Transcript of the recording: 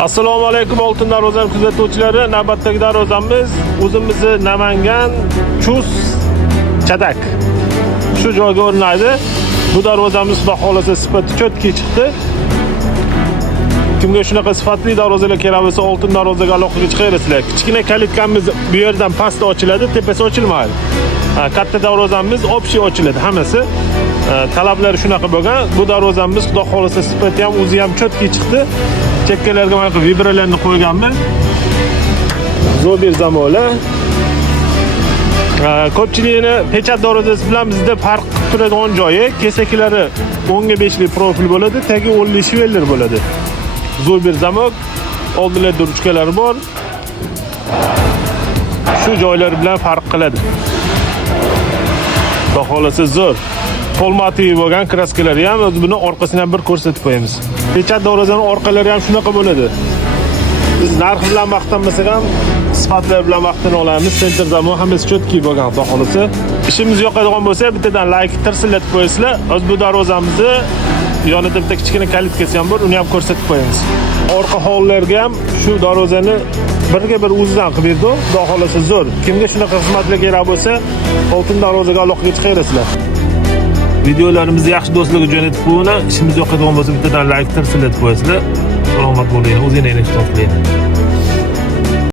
Assalomu alaykum oltin darvozam kuzatuvchilari. Navbatdagi darvozamiz o'zimizni Namangan Chus Chadak. Shu joyga o'rnaydi. Bu darvozamiz xudo xolasa sifati cho'tki chiqdi. Kimga shunaqa sifatli darvozalar kerak bo'lsa, oltin darvozaga aloqaga chiqaverasizlar. Kichkina kalitkamiz bu yerdan pastda ochiladi, tepasi ochilmaydi. Katta darvozamiz общий ochiladi hammasi. Talablari shunaqa bo'lgan. Bu darvozamiz xudo xolasa sifati ham o'zi ham cho'tki chiqdi. Chekkalarga mana vibralarni qo'yganman. Zo'bir zamola. Ko'pchilikni pechat darvozasi bilan bizda farq qilib turadigan joyi, kesaklari 10 ga 5 lik profil bo'ladi, tagi 10 lik shveller bo'ladi. Zo'bir zamok, oldilarda ruchkalari bor. Shu joylar bilan farq qiladi. Xudo xolasa zo'r. Polmatiy bo'lgan kraskalari ham o'z buni orqasini ham bir ko'rsatib qo'yamiz. Pechat darvozaning orqalari ham shunaqa bo'ladi. Biz narx bilan maqtanmasak ham sifatlar bilan maqtana olamiz. Center zamon hammasi cho'tki bo'lgan, xudo xolasa. Ishimiz yoqadigan bo'lsa, bittadan like tirsillatib qo'yasizlar. O'z bu darvozamizni yonida bitta kichkina kalitkasi ham bor, uni ham ko'rsatib qo'yamiz. Orqa hovlilarga ham shu darvozani birga bir o'zidan qilib berdi. Xudo xolasa zo'r. Kimga shunaqa xizmatlar kerak bo'lsa, oltin darvozaga aloqaga chiqaverasizlar. Videolarimizni yaxshi do'stlarga jo'natib qo'yinglar. Ishimiz yoqadigan bo'lsa bittadan like tirsillatib qo'yasizlar. Salomat bo'ling, o'zingizni eshitib qo'ying.